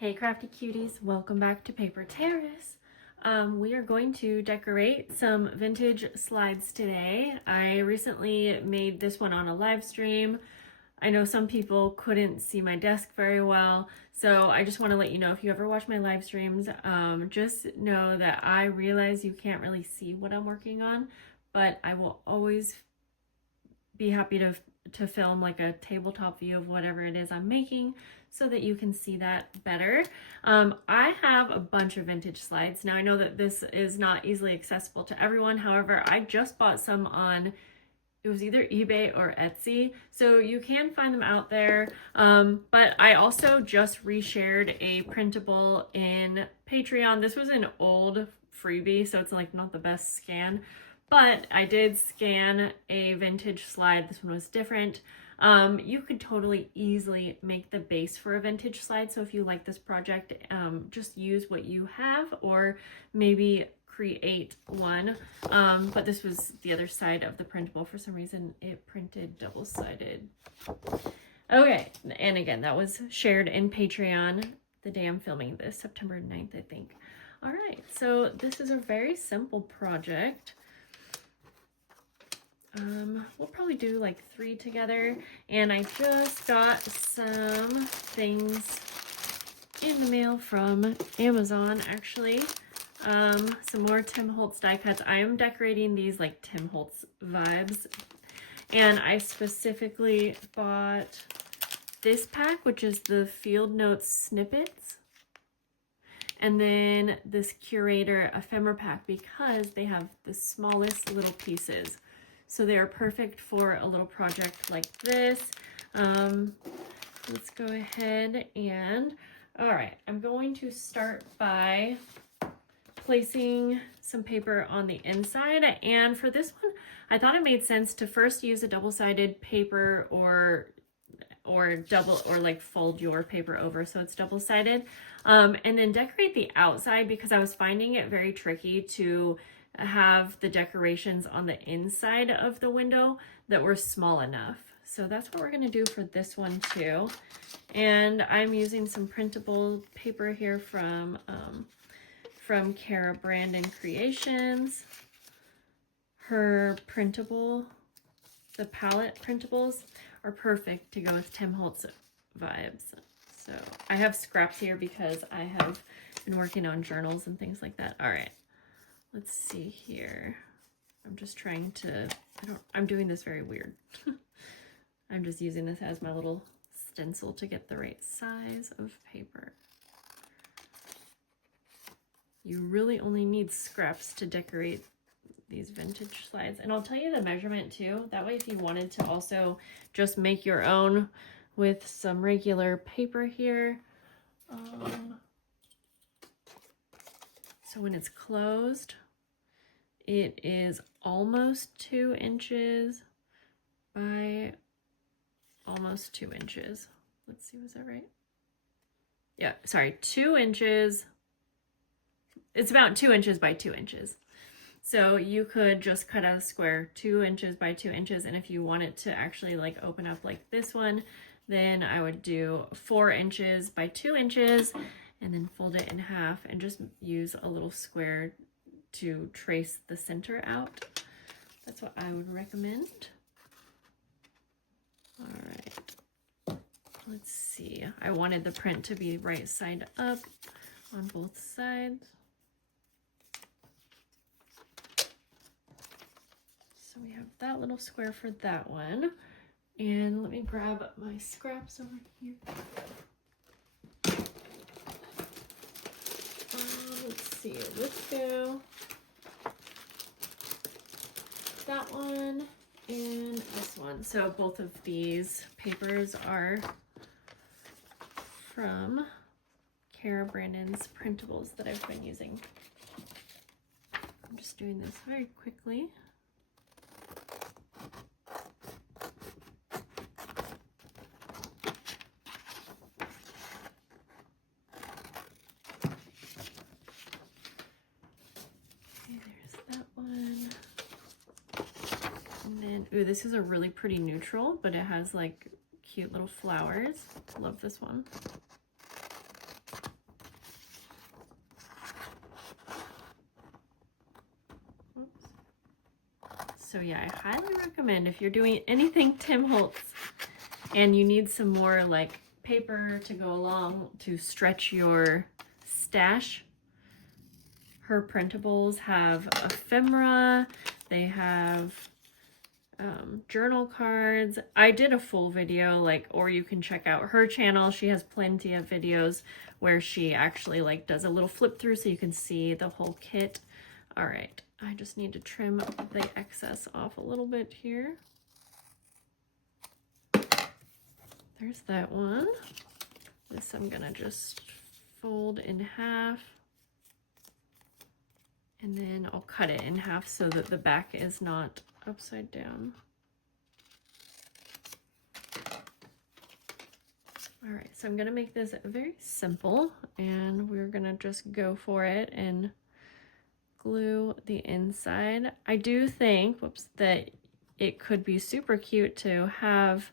Hey crafty cuties, welcome back to Paper Terrace. We are going to decorate some vintage slides today. I recently made this one on a live stream. I know some people couldn't see my desk very well, so I just want to let you know if you ever watch my live streams, just know that I realize you can't really see what I'm working on, but I will always be happy to film like a tabletop view of whatever it is I'm making so that you can see that better. I have a bunch of vintage slides. Now I know that this is not easily accessible to everyone. However, I just bought some on, it was either eBay or Etsy, so you can find them out there. But I also just reshared a printable in Patreon. This was an old freebie, so it's like not the best scan, but I did scan a vintage slide. This one was different. You could totally easily make the base for a vintage slide. So if you like this project, just use what you have or maybe create one. But this was the other side of the printable. For some reason, it printed double-sided. Okay, and again, that was shared in Patreon the day I'm filming this, September 9th, I think. All right, so this is a very simple project. We'll probably do like 3 together, and I just got some things in the mail from Amazon, actually. Some more Tim Holtz die cuts. I am decorating these like Tim Holtz vibes, and I specifically bought this pack, which is the Field Notes snippets, and then this Curator ephemera pack because they have the smallest little pieces. So they are perfect for a little project like this. Let's go ahead and, all right, I'm going to start by placing some paper on the inside. And for this one, I thought it made sense to first use a double-sided paper or double, or like fold your paper over so it's double-sided. And then decorate the outside because I was finding it very tricky to have the decorations on the inside of the window that were small enough. So that's what we're going to do for this one too. And I'm using some printable paper here from Cara Brandon Creations. Her printable, the palette printables are perfect to go with Tim Holtz vibes. So I have scraps here because I have been working on journals and things like that. All right. Let's see here. I'm just trying to, I'm doing this very weird. I'm just using this as my little stencil to get the right size of paper. You really only need scraps to decorate these vintage slides. And I'll tell you the measurement too. That way if you wanted to also just make your own with some regular paper here. So when it's closed, it is almost 2 inches by almost 2 inches. Let's see, was that right? Yeah, sorry, 2 inches. It's about 2 inches by 2 inches. So you could just cut out a square 2 inches by 2 inches. And if you want it to actually like open up like this one, then I would do 4 inches by 2 inches and then fold it in half and just use a little square to trace the center out. That's what I would recommend. All right, let's see. I wanted the print to be right side up on both sides. So we have that little square for that one. And let me grab my scraps over here. Let's see, let's go that one and this one. So both of these papers are from Cara Brandon's printables that I've been using. I'm just doing this very quickly. Ooh, this is a really pretty neutral, but it has like cute little flowers. Love this one. So yeah, I highly recommend if you're doing anything Tim Holtz and you need some more like paper to go along to stretch your stash. Her printables have ephemera, they have journal cards. I did a full video, like, or you can check out her channel. She has plenty of videos where she actually like does a little flip through so you can see the whole kit. All right, I just need to trim the excess off a little bit here. There's that one. This I'm gonna just fold in half. And then I'll cut it in half so that the back is not upside down. All right, so I'm gonna make this very simple and we're gonna just go for it and glue the inside. I do think, whoops, that it could be super cute to have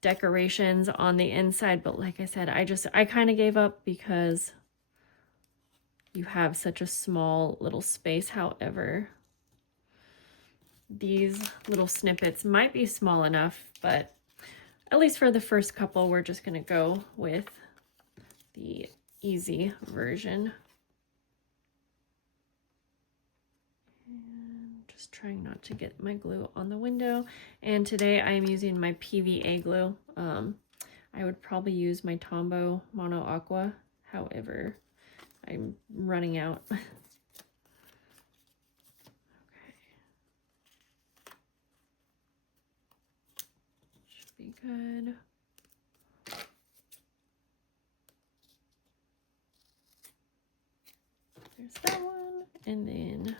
decorations on the inside, but like I said, I kind of gave up because you have such a small little space. However, these little snippets might be small enough, but at least for the first couple, we're just gonna go with the easy version. And just trying not to get my glue on the window. And today I am using my PVA glue. I would probably use my Tombow Mono Aqua. However, I'm running out. Okay. Should be good. There's that one. And then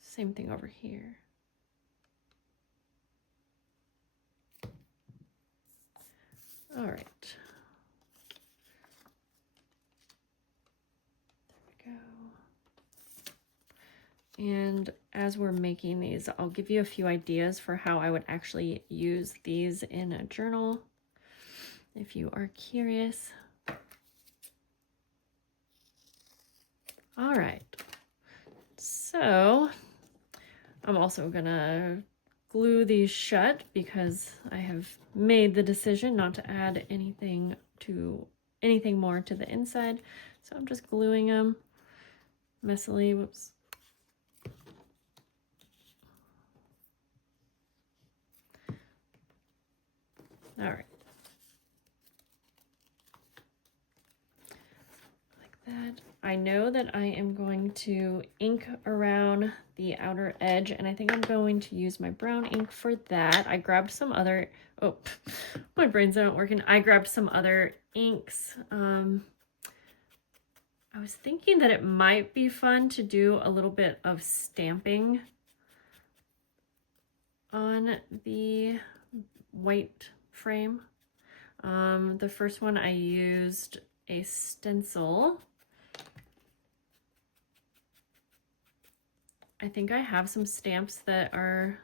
same thing over here. All right. And as we're making these, I'll give you a few ideas for how I would actually use these in a journal, if you are curious. All right, so I'm also gonna glue these shut because I have made the decision not to add anything more to the inside. So I'm just gluing them messily, whoops. All right. Like that. I know that I am going to ink around the outer edge, and I think I'm going to use my brown ink for that. I grabbed some other, oh, my brain's not working. I grabbed some other inks. I was thinking that it might be fun to do a little bit of stamping on the white frame. The first one I used a stencil. I think I have some stamps that are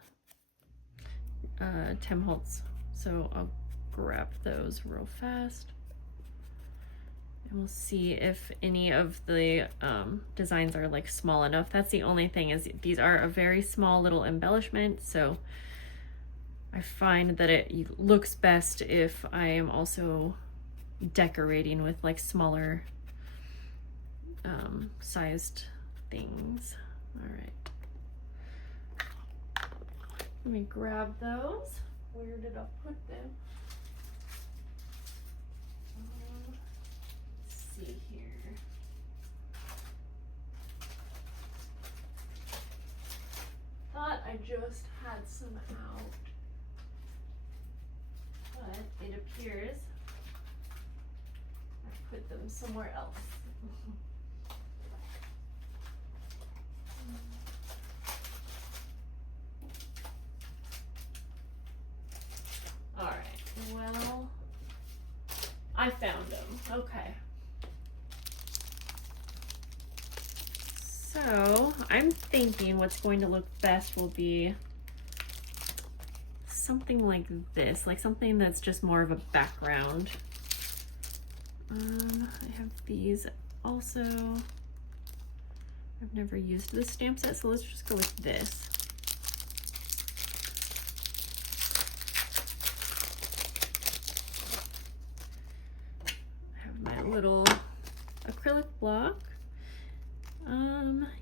Tim Holtz, so I'll grab those real fast. And we'll see if any of the designs are like small enough. That's the only thing, is these are a very small little embellishment, so I find that it looks best if I am also decorating with like smaller sized things. All right. Let me grab those. Where did I put them? Let's see here. Thought I just had some out, but it appears I put them somewhere else. All right, well, I found them. Okay. So I'm thinking what's going to look best will be something like this, like something that's just more of a background. I have these also. I've never used this stamp set, so let's just go with this. little acrylic block.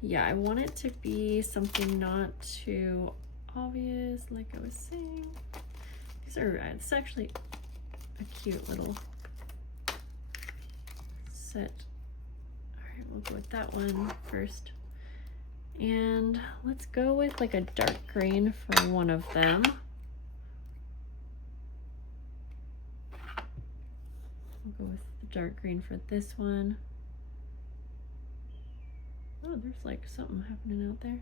Yeah, I want it to be something not too obvious, like I was saying. These are, it's actually a cute little set. All right, we'll go with that one first. And let's go with like a dark green for one of them. We'll go with the dark green for this one. Oh, there's like something happening out there.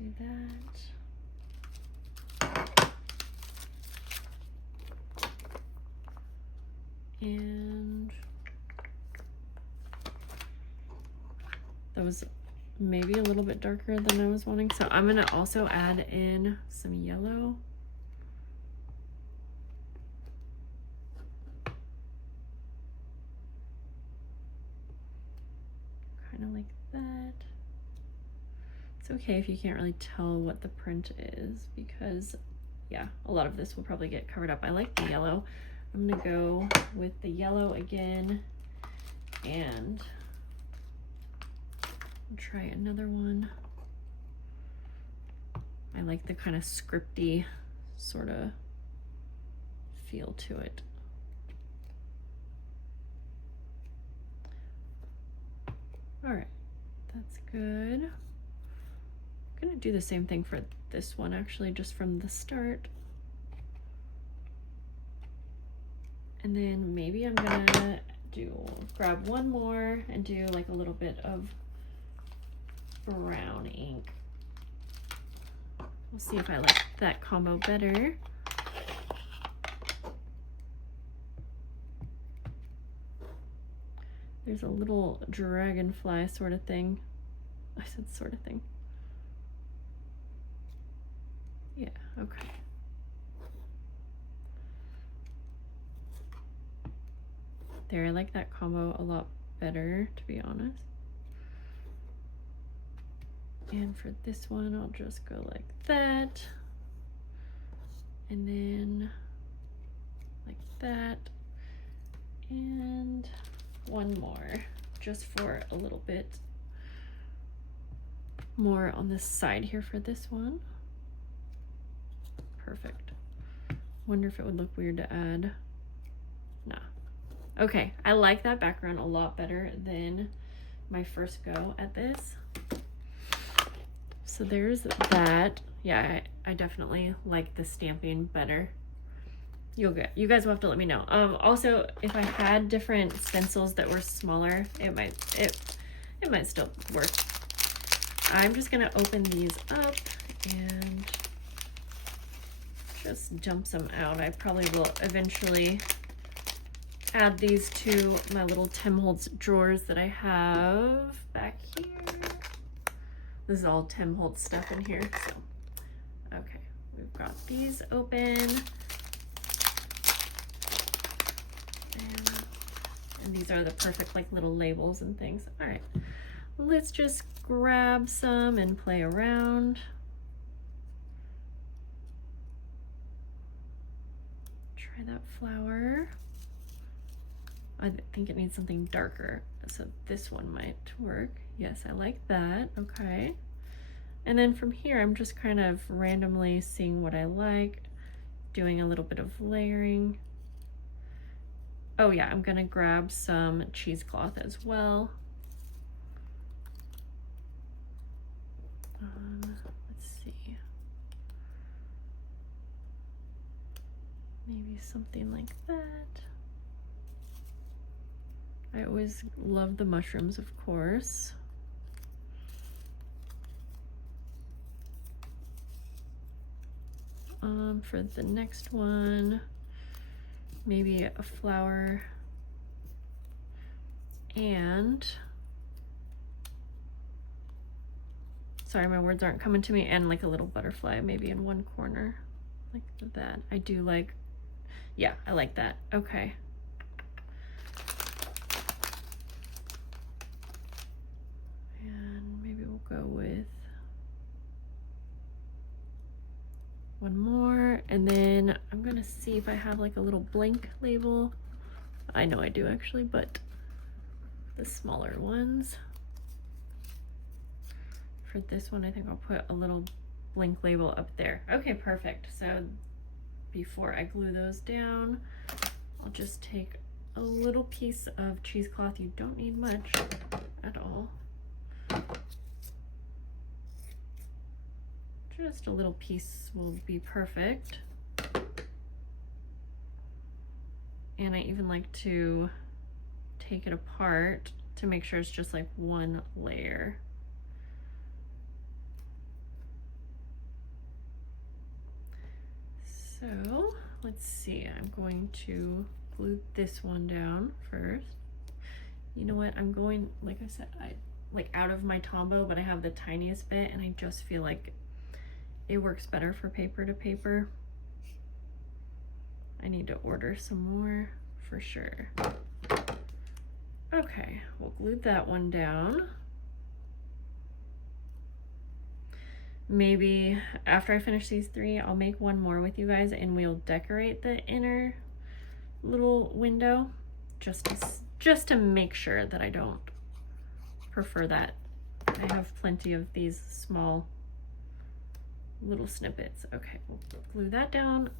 Do that. And that was maybe a little bit darker than I was wanting. So I'm gonna also add in some yellow. Kind of like that. It's okay if you can't really tell what the print is because, yeah, a lot of this will probably get covered up. I like the yellow. I'm gonna go with the yellow again and try another one. I like the kind of scripty sort of feel to it. All right, that's good. I'm gonna do the same thing for this one actually, just from the start. And then maybe I'm gonna grab one more and do like a little bit of brown ink. We'll see if I like that combo better. There's a little dragonfly sort of thing. I said sort of thing. Yeah, okay. There, I like that combo a lot better, to be honest. And for this one, I'll just go like that. And then like that. And one more, just for a little bit more on this side here for this one. Perfect. Wonder if it would look weird to add. Nah. Okay, I like that background a lot better than my first go at this. So there's that. Yeah, I definitely like the stamping better. You guys will have to let me know. Also, if I had different stencils that were smaller, it might still work. I'm just gonna open these up and just dump some out. I probably will eventually add these to my little Tim Holtz drawers that I have back here. This is all Tim Holtz stuff in here. So, okay, we've got these open. And these are the perfect like little labels and things. All right, let's just grab some and play around. Try that flower. I think it needs something darker, so this one might work. Yes, I like that. Okay. And then from here, I'm just kind of randomly seeing what I like, doing a little bit of layering. Oh yeah, I'm gonna grab some cheesecloth as well. Let's see. Maybe something like that. I always love the mushrooms, of course. For the next one, maybe a flower and, sorry, my words aren't coming to me, and like a little butterfly maybe in one corner like that. I do like, yeah, I like that. Okay. And maybe we'll go with One more, and then I'm gonna see if I have like a little blank label. I know I do actually, but the smaller ones. For this one, I think I'll put a little blank label up there. Okay, perfect. So before I glue those down, I'll just take a little piece of cheesecloth. You don't need much at all. Just a little piece will be perfect. And I even like to take it apart to make sure it's just like one layer. So let's see, I'm going to glue this one down first. You know what, I'm going, like I said, I like out of my Tombow, but I have the tiniest bit and I just feel like it works better for paper to paper. I need to order some more for sure. Okay, we'll glue that one down. Maybe after I finish these three, I'll make one more with you guys and we'll decorate the inner little window just to make sure that I don't prefer that. I have plenty of these small little snippets. Okay, we'll glue that down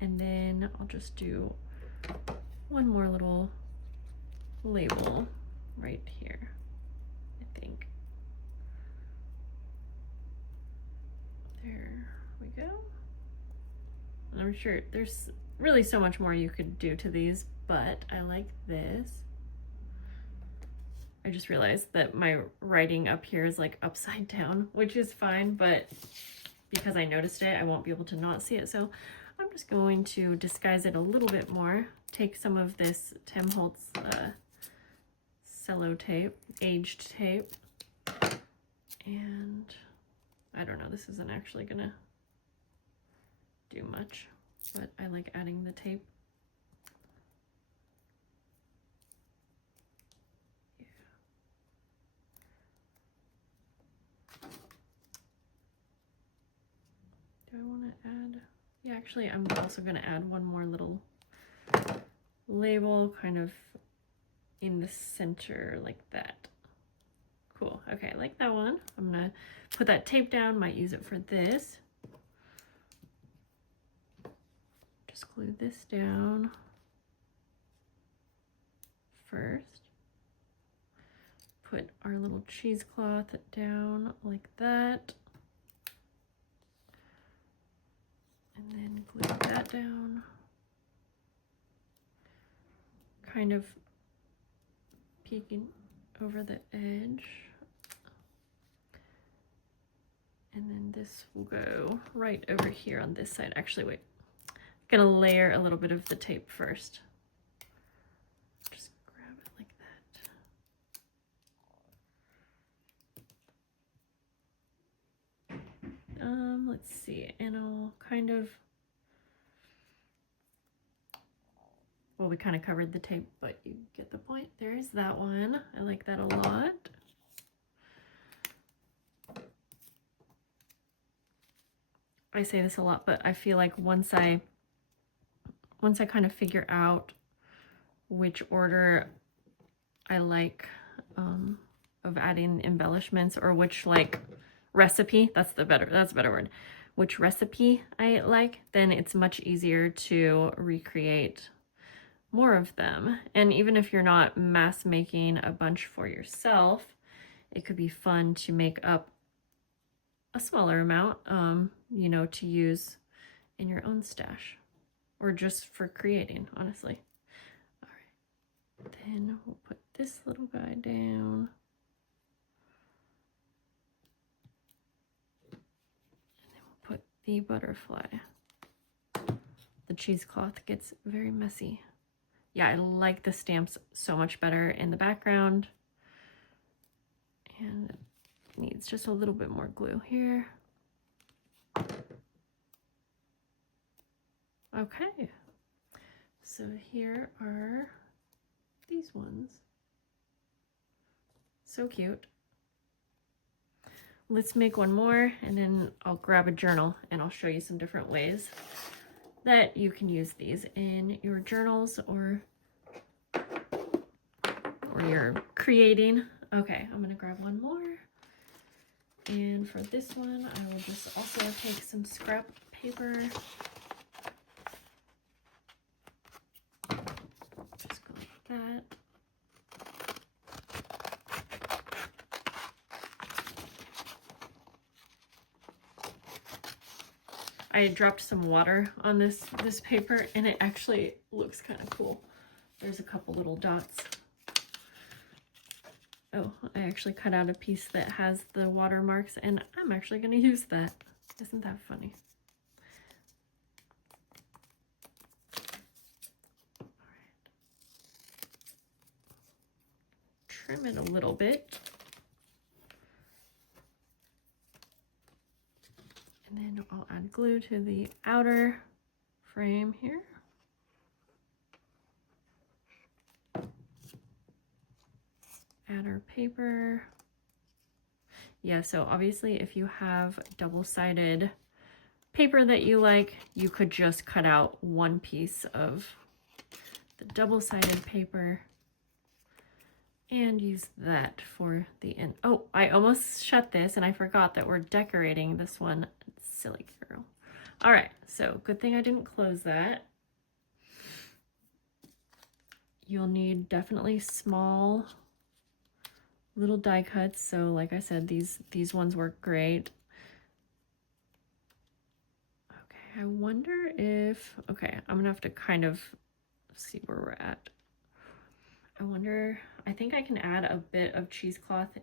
and then I'll just do one more little label right here, I think. There we go. And I'm sure there's really so much more you could do to these, but I like this. I just realized that my writing up here is like upside down, which is fine, but because I noticed it, I won't be able to not see it. So I'm just going to disguise it a little bit more. Take some of this Tim Holtz cello tape, aged tape, and I don't know, this isn't actually gonna do much, but I like adding the tape. Do I want to add? Yeah, actually, I'm also going to add one more little label kind of in the center like that. Cool. Okay, I like that one. I'm going to put that tape down, might use it for this. Just glue this down first. Put our little cheesecloth down like that. And then glue that down, kind of peeking over the edge. And then this will go right over here on this side. Actually, wait, I'm gonna layer a little bit of the tape first. Just grab it like that. Let's see, and I'll kind of, well, we kind of covered the tape, but you get the point. There's that one. I like that a lot. I say this a lot, but I feel like once I kind of figure out which order I like of adding embellishments, or which like recipe, that's a better word, which recipe I like, then it's much easier to recreate more of them. And even if you're not mass making a bunch for yourself, it could be fun to make up a smaller amount, you know, to use in your own stash or just for creating, honestly. All right, then we'll put this little guy down. And then we'll put the butterfly. The cheesecloth gets very messy. Yeah, I like the stamps so much better in the background. And it needs just a little bit more glue here. Okay, so here are these ones. So cute. let's make one more, and then I'll grab a journal and I'll show you some different ways that you can use these in your journals or you're creating. Okay, I'm gonna grab one more. And for this one, I will just also take some scrap paper. Just go like that. I dropped some water on this paper and it actually looks kind of cool. There's a couple little dots. Oh, I actually cut out a piece that has the watermarks and I'm actually going to use that. Isn't that funny? All right. Trim it a little bit. And then I'll add glue to the outer frame here. Add our paper. Yeah, so obviously if you have double-sided paper that you like, you could just cut out one piece of the double-sided paper and use that for the end. Oh, I almost shut this and I forgot that we're decorating this one. Silly girl. All right, so good thing I didn't close that. You'll need definitely small little die cuts. So like I said, these ones work great. Okay, I wonder if, okay, I'm gonna have to kind of see where we're at. I wonder, I think I can add a bit of cheesecloth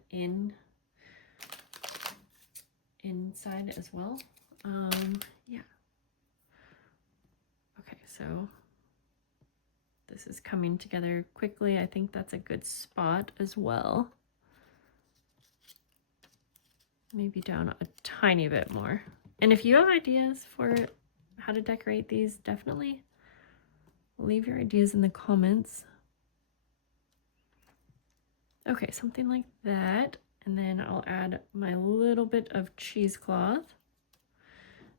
inside as well. Yeah. Okay, so this is coming together quickly. I think that's a good spot as well. Maybe down a tiny bit more. And if you have ideas for how to decorate these, definitely leave your ideas in the comments. Okay, something like that. And then I'll add my little bit of cheesecloth.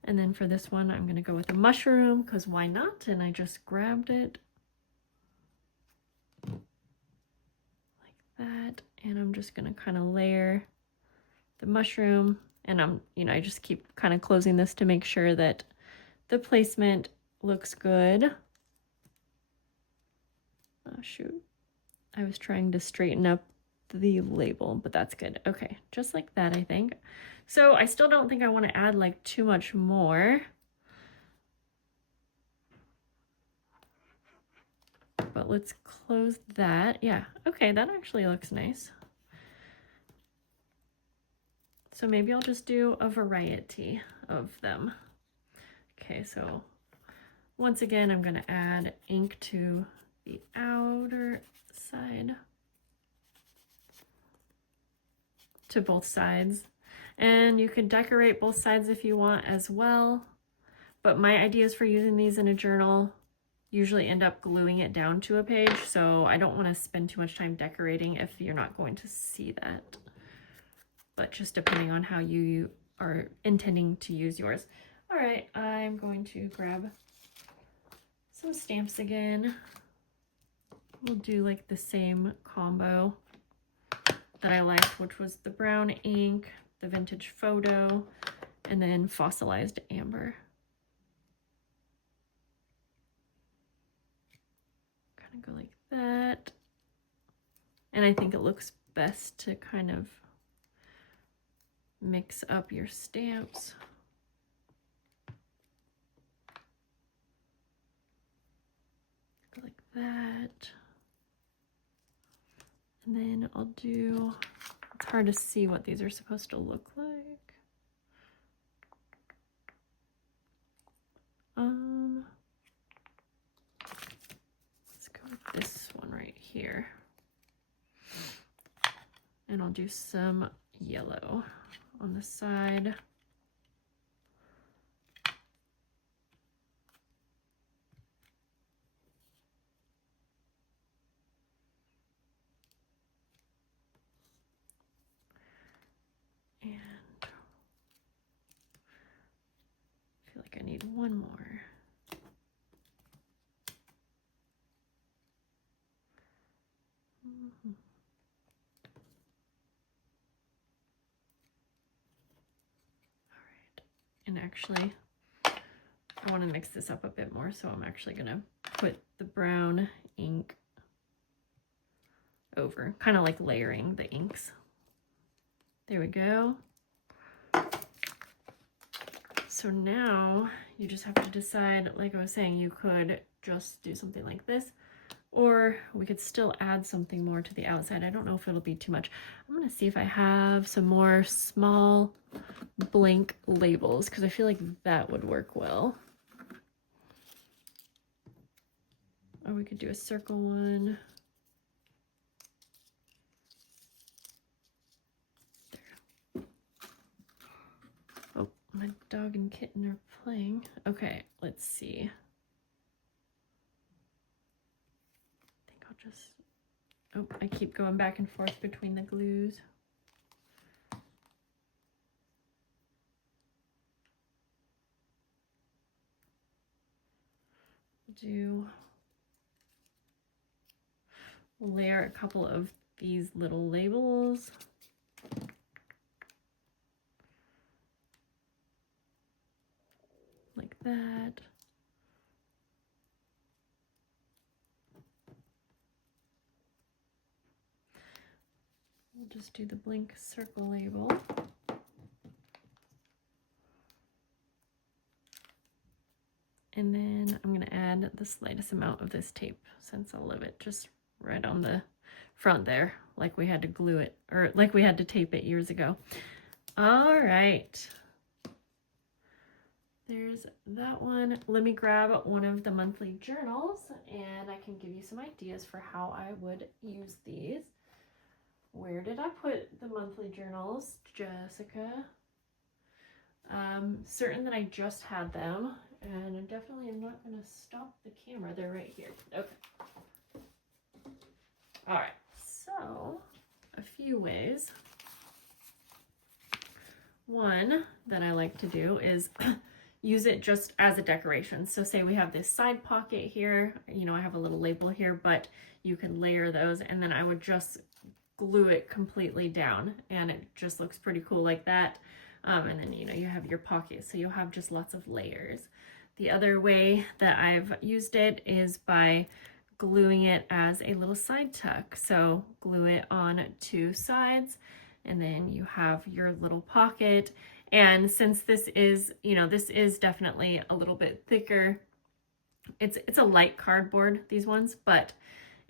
And then for this one, I'm going to go with a mushroom because why not? And I just grabbed it like that. And I'm just going to kind of layer the mushroom, and I just keep kind of closing this to make sure that the placement looks good. Oh shoot, I was trying to straighten up the label, but that's good. Okay, just like that, I think. So I still don't think I want to add like too much more, but let's close that. Yeah, okay, that actually looks nice. So maybe I'll just do a variety of them. Okay, so once again, I'm going to add ink to the outer side, to both sides. And you can decorate both sides if you want as well. But my ideas for using these in a journal usually end up gluing it down to a page. So I don't want to spend too much time decorating if you're not going to see that. But just depending on how you are intending to use yours. All right, I'm going to grab some stamps again. We'll do like the same combo that I liked, which was the brown ink, the vintage photo, and then fossilized amber. Kind of go like that. And I think it looks best to kind of mix up your stamps. Go like that. And then I'll do, it's hard to see what these are supposed to look like. Let's go with this one right here. And I'll do some yellow on the side. And think I need one more. And actually, I want to mix this up a bit more, so I'm actually going to put the brown ink over, kind of like layering the inks. There we go. So now you just have to decide, like I was saying, you could just do something like this, or we could still add something more to the outside. I don't know if it'll be too much. I'm going to see if I have some more small blank labels, because I feel like that would work well. Or we could do a circle one. There. Oh, my dog and kitten are playing. Okay, let's see. I think I'll just... Oh, I keep going back and forth between the glues. We'll layer a couple of these little labels. Like that. We'll just do the blank circle label. And then I'm going to add the slightest amount of this tape, since I'll leave it just right on the front there, like we had to glue it, or like we had to tape it years ago. All right. There's that one. Let me grab one of the monthly journals and I can give you some ideas for how I would use these. Where did I put the monthly journals, Jessica? Certain that I just had them, and I definitely am not going to stop the camera. They're right here. Okay. All right, so a few ways. One that I like to do is use it just as a decoration. So say we have this side pocket here, you know, I have a little label here, but you can layer those, and then I would just glue it completely down and it just looks pretty cool like that. And then, you know, you have your pocket, so you'll have just lots of layers. The other way that I've used it is by gluing it as a little side tuck. So glue it on two sides, and then you have your little pocket. And since this is, you know, this is definitely a little bit thicker, it's a light cardboard, these ones, but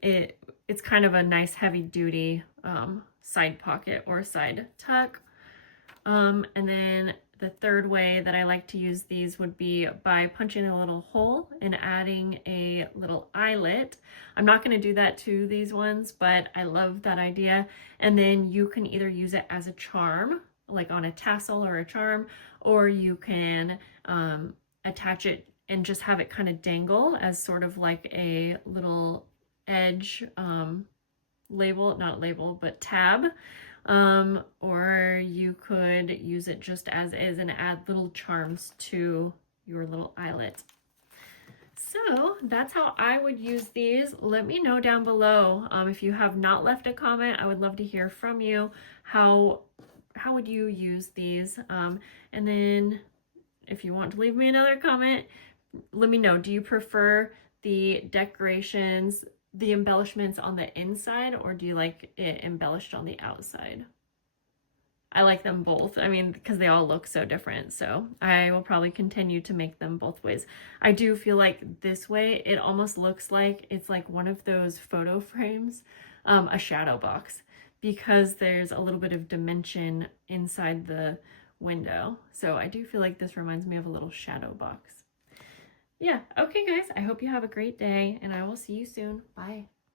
it's kind of a nice heavy duty side pocket or side tuck. And then the third way that I like to use these would be by punching a little hole and adding a little eyelet. I'm not going to do that to these ones, but I love that idea. And then you can either use it as a charm, like on a tassel or a charm, or you can attach it and just have it kind of dangle as sort of like a little edge label, not label, but tab. Or you could use it just as is and add little charms to your little eyelet. So that's how I would use these. Let me know down below. If you have not left a comment, I would love to hear from you. How would you use these? And then if you want to leave me another comment, let me know. Do you prefer the decorations, the embellishments on the inside, or do you like it embellished on the outside? I like them both. I mean, because they all look so different. So I will probably continue to make them both ways. I do feel like this way, it almost looks like it's like one of those photo frames, a shadow box, because there's a little bit of dimension inside the window. So I do feel like this reminds me of a little shadow box. Yeah, okay guys, I hope you have a great day and I will see you soon. Bye.